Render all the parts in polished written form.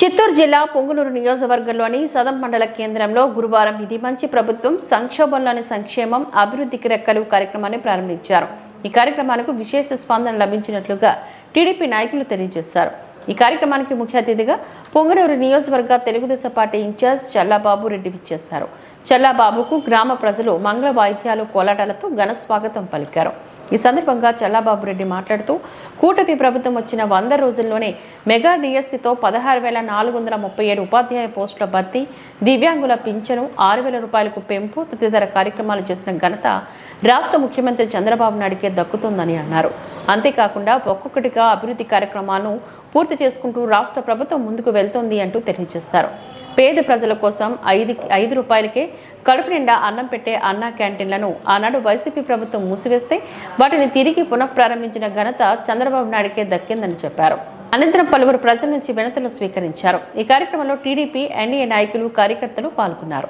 చిత్తూరు జిల్లా పొంగునూరు నియోజకవర్గంలోని సదం మండల కేంద్రంలో గురువారం ఇది మంచి ప్రభుత్వం సంక్షోభంలోని సంక్షేమం అభివృద్ధికి రెక్కలు కార్యక్రమాన్ని ప్రారంభించారు. ఈ కార్యక్రమానికి విశేష స్పందన లభించినట్లుగా టీడీపీ నాయకులు తెలియజేశారు. ఈ కార్యక్రమానికి ముఖ్య అతిథిగా పొంగునూరు నియోజకవర్గ తెలుగుదేశం పార్టీ ఇన్ఛార్జ్ చల్లాబాబు రెడ్డి విచ్చేశారు. చల్లాబాబుకు గ్రామ ప్రజలు మంగళ వాయిద్యాలు కోలాటాలతో ఘన స్వాగతం పలికారు. ఈ సందర్భంగా చల్లాబాబు రెడ్డి మాట్లాడుతూ కూటమి ప్రభుత్వం వచ్చిన 100 రోజుల్లోనే మెగా డిఎస్సితో 16,437 ఉపాధ్యాయ పోస్టుల భర్తీ, దివ్యాంగుల పింఛను 6,000 రూపాయలకు పెంపు తదితర కార్యక్రమాలు చేసిన ఘనత రాష్ట్ర ముఖ్యమంత్రి చంద్రబాబు నాయుడుకే దక్కుతుందని అన్నారు. అంతేకాకుండా ఒక్కొక్కటిగా అభివృద్ధి కార్యక్రమాలను పూర్తి చేసుకుంటూ రాష్ట్ర ప్రభుత్వం ముందుకు వెళ్తోంది అంటూ తెలియజేశారు. పేద ప్రజల కోసం 5 రూపాయలకే కడుపు నిండా అన్నం పెట్టే అన్నా క్యాంటీన్లను ఆనాడు వైసీపీ ప్రభుత్వం మూసివేస్తే వాటిని తిరిగి పునఃప్రారంభించిన ఘనత చంద్రబాబు నాయుడుకే దక్కిందని చెప్పారు. అనంతరం పలువురు ప్రజల నుంచి వినతులు స్వీకరించారు. ఈ కార్యక్రమంలో టీడీపీ, ఎన్డీఏ నాయకులు, కార్యకర్తలు పాల్గొన్నారు.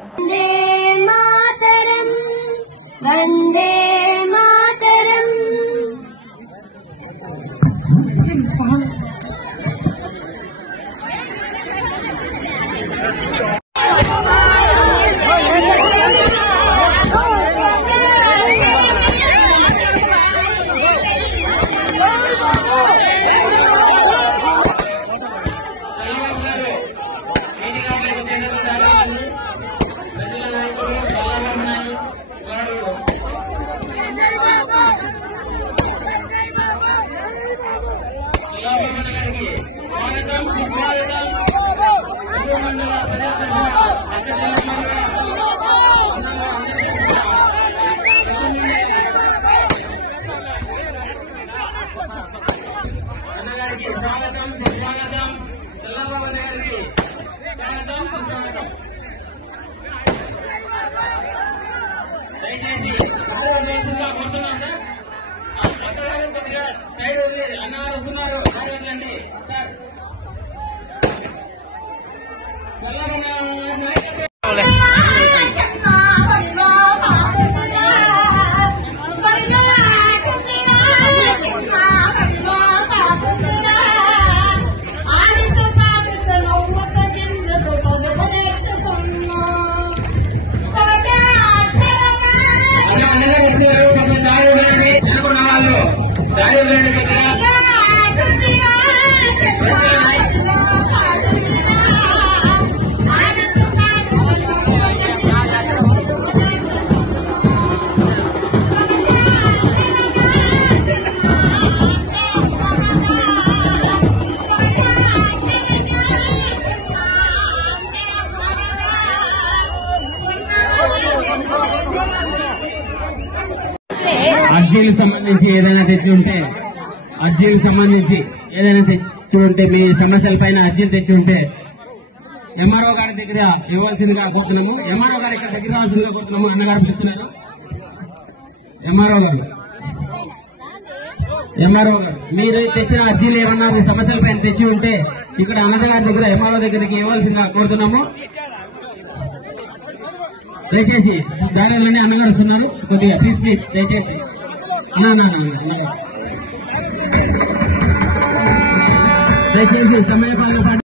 అర్జీలకు సంబంధించి ఏదైనా తెచ్చి ఉంటే మీ సమస్యల పైన అర్జీలు తెచ్చి ఉంటే ఎంఆర్ఓ గారి దగ్గర ఇవ్వాల్సిందిగా కోరుతున్నాము. ఎంఆర్ఓ గారి ఇక్కడ దగ్గర రావాల్సిందిగా కోరుతున్నాము. అన్నగారు పిలుస్తున్నారు. ఎంఆర్ఓ గారు మీరు తెచ్చిన అర్జీలు ఏమన్నా మీ సమస్యల పైన తెచ్చి ఉంటే ఇక్కడ అన్నగారి దగ్గర ఎంఆర్ఓ దగ్గరికి ఇవ్వాల్సిందిగా కోరుతున్నాము. దయచేసి దారిలోనే అన్నగారు వస్తున్నారు. కొద్దిగా ప్లీజ్ దయచేసి దయచేసి సమయపాలన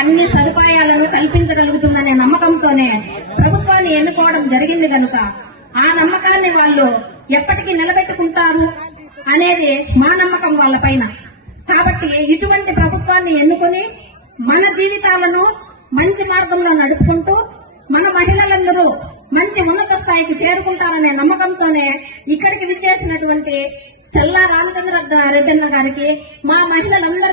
అన్ని సదుపాయాలను కల్పించగలుగుతుందనే నమ్మకంతోనే ప్రభుత్వాన్ని ఎన్నుకోవడం జరిగింది కనుక ఆ నమ్మకాన్ని వాళ్ళు ఎప్పటికీ నిలబెట్టుకుంటారు అనేది మా నమ్మకం వాళ్ళ పైన. కాబట్టి ఇటువంటి ప్రభుత్వాన్ని ఎన్నుకుని మన జీవితాలను మంచి మార్గంలో నడుపుకుంటూ మన మహిళలందరూ మంచి ఉన్నత స్థాయికి చేరుకుంటారనే నమ్మకంతోనే ఇక్కడికి విచ్చేసినటువంటి చల్లా రామచంద్ర రెడ్డన్న గారికి మా మహిళలందరితో